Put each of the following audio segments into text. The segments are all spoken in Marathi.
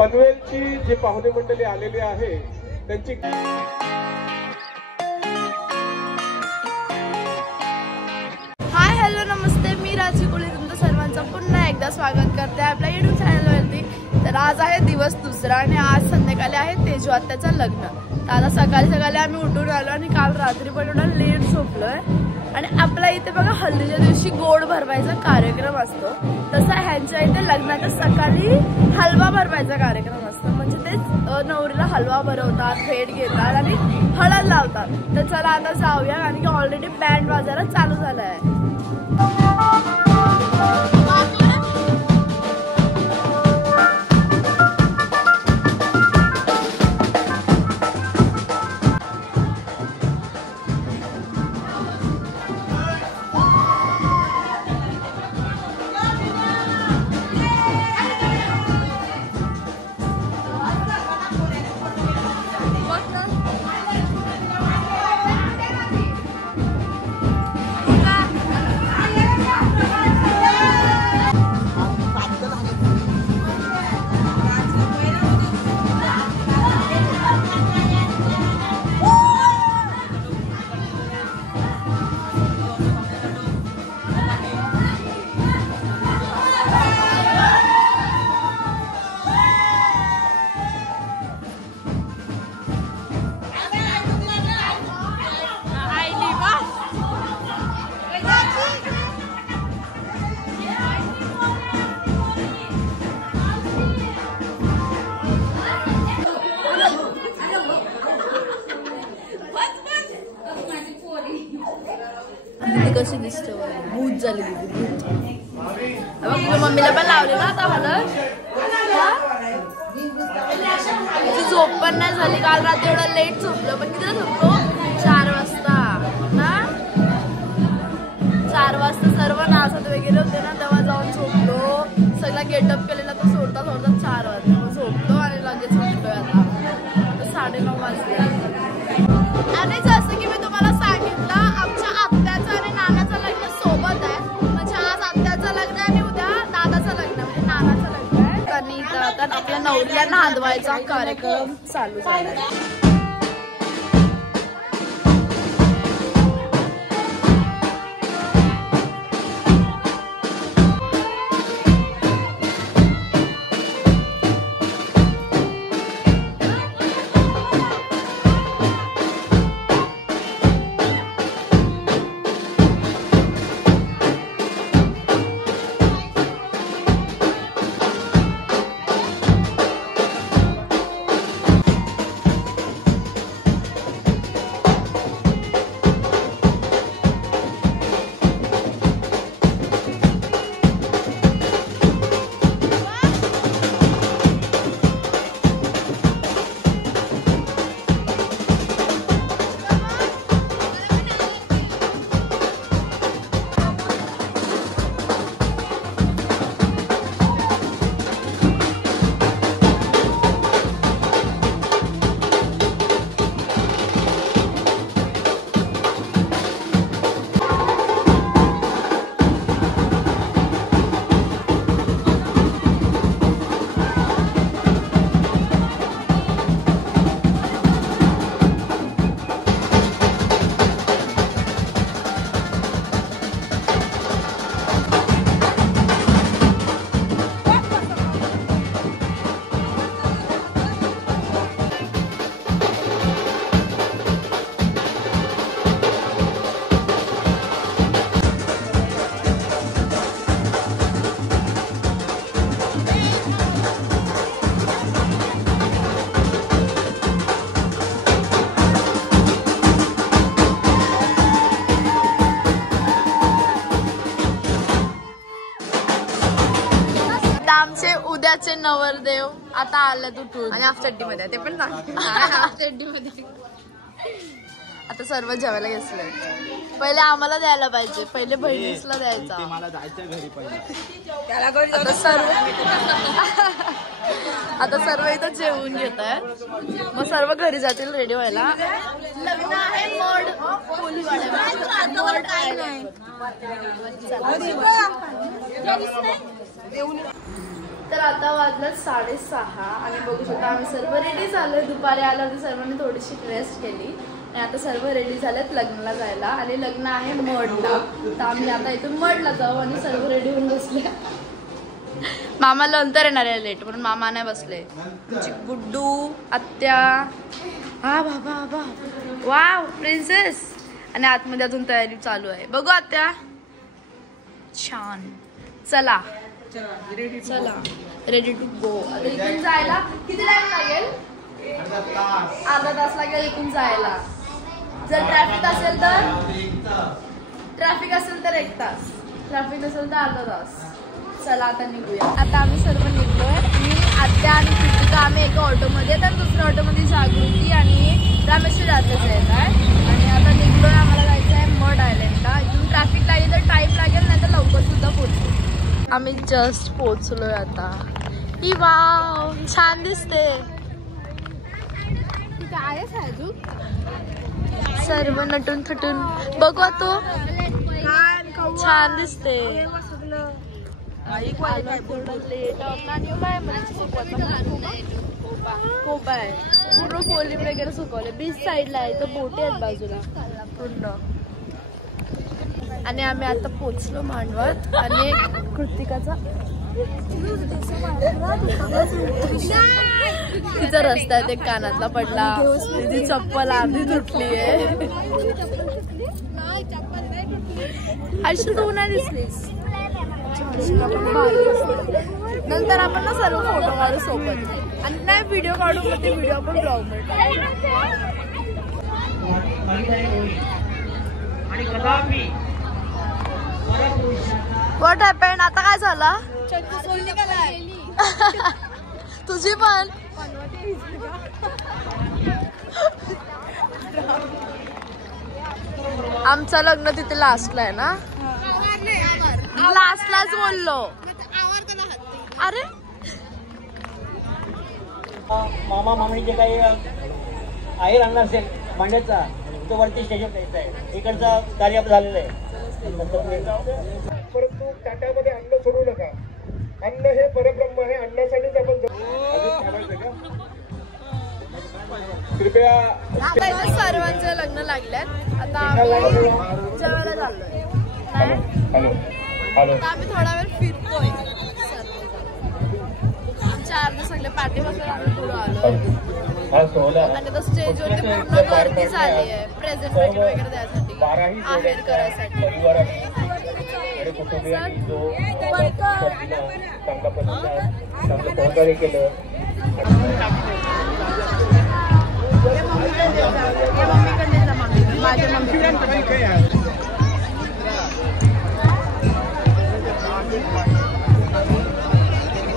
पनवेलची जी पाहुणे मंडळी आलेली आहे त्यांची हाय हॅलो नमस्ते, मी राजी कोळी तुमचं सर्वांचं पुन्हा एकदा स्वागत करते आपल्या यूट्यूब चॅनलवरती। तर आज आहे दिवस दुसरा आणि आज संध्याकाळी आहे तेजू आत्याचं लग्न। तर आता सकाळी आम्ही उठून आलो आणि काल रात्री पण एवढा लेट झोपलोय आणि आपल्या इथे बघा हल्दीच्या दिवशी गोड भरवायचा कार्यक्रम असतो, तसा ह्यांच्या इथे लग्नाच्या सकाळी हलवा भरवायचा कार्यक्रम असतो। म्हणजे ते नवरीला हलवा भरवतात, भेट घेतात आणि हळद लावतात। तर चला आता जाऊया कारण की ऑलरेडी बँड वाजायला चालू झाला आहे। कशी दिसते भूत झाली मम्मीला पण लावले ना आता हळद। तिची झोप पण नाही झाली काल रात्री, एवढं लेट झोपलो पण किती झोपलो 4 वाजता ना, 4 वाजता सर्व नाचत वगैरे होते ना तेव्हा जाऊन झोपलो। सगळा गेटअप केलेला तो सोडता 4 वाजता झोपलो आणि लगेच उठलोय आता 9:30 वाजले। आणि जसं की मी तुम्हाला सांगितलं आमच्या आत्याचं आणि नानाचं लग्न सोबत आहे, म्हणजे आज आत्याचं लग्न आहे आणि उद्या दादाचं लग्न म्हणजे नानाचं लग्न आहे। आणि आता आपल्या नवरीला नांदवायचा कार्यक्रम चालू झाला। आमचे उद्याचे नवरदेव आता आले तुटून आणि हाफ चड्डी मध्ये, ते पण हाफ चड्डी मध्ये आता सर्व जेवायला घेतले। पहिले आम्हाला द्यायला पाहिजे, पहिले बहिणीसला द्यायचा, मला जायचं घरी पहिले। आता सर्व इथं जेवून घेत आहेत, मग सर्व घरी जातील रेडी व्हायला। लग्न आहे मोड तर आता वाजलं 6:30 आणि बघू शकता आम्ही सर्व रेडी झालोय. दुपारी आल्यावरती सर्वांनी थोडीशी रेस्ट केली आणि आता सर्व रेडी झालेत लग्नाला जायला. आणि लग्न आहे मडला, तर आम्ही आता इथून मडला जाऊ आणि सर्व रेडी होऊन बसले. मामा नंतर येणार आहे लेट म्हणून मामा नाही बसले. आमची गुड्डू आत्या, हा बाबा बाबा वाव प्रिन्सेस. आणि आतमध्ये अजून तयारी चालू आहे. बघू आत्या. छान. चला रेडी टू गो. आता इथून जायला किती टाइम लागेल? अर्धा तास लागेल इथून जायला. जर ट्रॅफिक असेल तर 1 तास, ट्रॅफिक नसेल तर अर्धा तास. चला आता निघूया. आता आम्ही सर्व निघलोय. मी आत्या आणि कृतिका आम्ही एका ऑटोमध्ये तर दुसऱ्या ऑटोमध्ये जागृती आणि रामेश्वर जायचं आहे. आणि आता निघलोय. आम्हाला जायचं आहे मड आयलंडला. इथून ट्रॅफिक लागेल तर टाईम लागेल नाही तर लवकर सुद्धा पोहोचू. आम्ही जस्ट पोहोचलोय आता. ही वाव छान दिसते. सर्व नटून थटून बघू तू. छान दिसते. कोबा आहे पूर्ण कोलिम वगैरे सुकवले. बीच साईडला आहे तर बोटी आहेत बाजूला पूर्ण. आणि आम्ही आता पोचलो मांडवात. आणि कृतिकाचा तिचा रस्त्यात एक कानातला पडला. तिची चप्पल अर्धी तुटली आहे. अशी तू नाही दिसलीस. नंतर आपण ना सर्व फोटो काढू सोबत. आणि नाही व्हिडिओ काढू मग ते व्हिडिओ आपण ब्लॉग मध्ये. What happened? आता काय झाला? तुझी पण आमचं लग्न तिथे लास्टला आहे ना. लास्टलाच बोललो. अरे मामा मामी जे काही आहे राहणार असेल मांड्याचा तो वरती स्टेशन द्यायचा आहे. इकडचा कार्य आपलं झालेलं आहे. परंतु ताट्यामध्ये अन्न सोडू नका. अन्न हे परब्रह्म आहे. अन्नासाठीच आपण कृपया. सर्वांचे लग्न लागल्यात. आता आम्ही जेवायला चाललोय. आम्ही थोडा वेळ फिरतोय. आमच्या सगळे पाठी बसले आम्ही पुढे आलो. आणि आता स्टेजवरती पूर्ण गर्दी झाली आहे प्रेझेंट वगैरे द्यायसाठी, आहेर करायसाठी. माझ्या मम्मी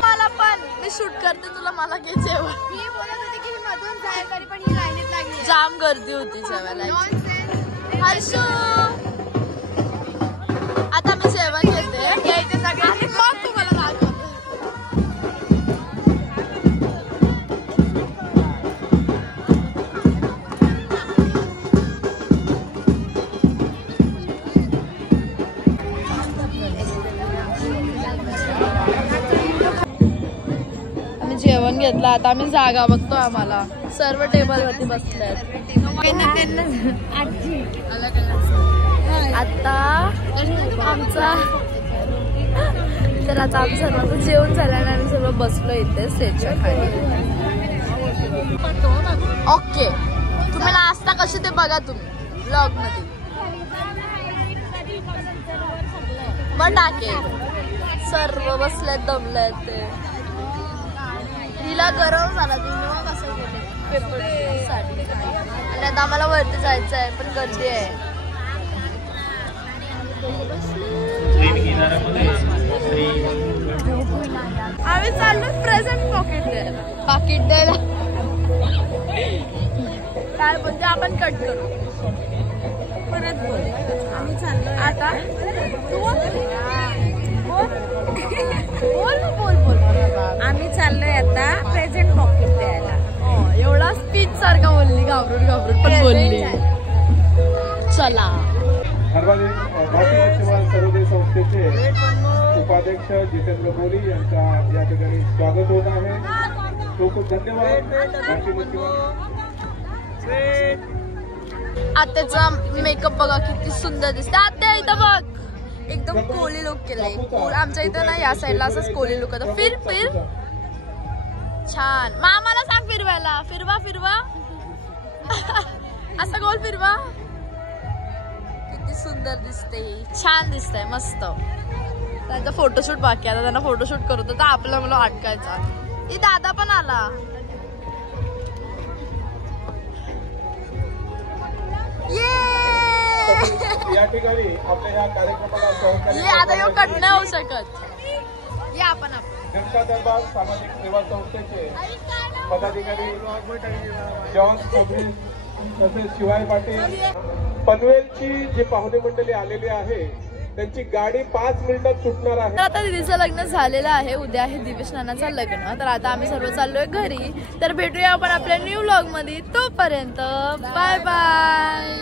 मला पण मी शूट करते तुला. मला घे जेवण. मी बोलत होते की मधून जाय तरी पण ही लाईनीत लागली. जाम गर्दी होती जेवायला. हर्षू आता मी जेवण घेते. यायचे सगळे मग तुम्हाला दाखवते. जेवण घेतलं. आता आम्ही जागा बघतो. आम्हाला सर्व टेबलवरती बसले आहेत. आता आमचा तर आता आम्ही सर्वांचं जेवण झाल्याने आम्ही सर्व बसलो इथे स्टेजच्या खाली. ओके तुम्ही नाश्ता कशी ते बघा तुम्ही ब्लॉग मध्ये. मग टाकेल. सर्व बसल्यात दमल्यात ते. तिला गरम झाला. तुम्ही कसं पेपरसाठी. आणि आता आम्हाला वरती जायचं आहे पण गर्दी आहे. आम्ही चाललो प्रेझेंट पाकिट द्यायला. काय म्हणजे आपण कट करू परत बोल. आम्ही चाललो आता. बोल बोल. आम्ही चाललोय आता प्रेझेंट पॉकेट द्यायला. एवढा स्पीच सारखा बोलली. घाबरून पण बोलली. चला भारतीय मच्छीमार सर्वोदय संस्थेचे उपाध्यक्ष जितेंद्र मोरी यांचा या ठिकाणी स्वागत होत आहे. खूप खूप धन्यवाद. भारतीय मच्छीमार आत्याचा मेकअप बघा किती सुंदर दिसते. आत्या इथं बघ एकदम कोळी लुक केलंय. आमच्या इथं ना या साईडला असंच कोळी लुक होतं. फिर फिर छान. मामाला सांग फिरवायला. फिरवा फिरवा असं गोल फिरवा. किती सुंदर दिसते. छान दिसतंय मस्त. त्यांचा फोटोशूट बाकी आता त्यांना फोटोशूट करत होता. आपला मला अटकायचा. ती दादा पण आला. या ठिकाणी आपल्या या कार्यक्रमाला सहकार्य आता येऊ कट नाही होऊ शकत. या आपण जनता दरबार सामाजिक सेवा संस्थेचे पदाधिकारी जॉन खोबरी तसेच शिवाय पाटील पनवेलची जी पाहुणे मंडळी आलेली आहे त्यांची गाडी 5 मिनिटात सुटणार आहे. तर आता दीदीचं लग्न झालेलं आहे. उद्या आहे दिव्यस्नानाचं लग्न. तर आता आम्ही सर्व चाललोय घरी. तर भेटूया आपण आपल्या न्यू व्लॉग मध्ये. तोपर्यंत बाय बाय.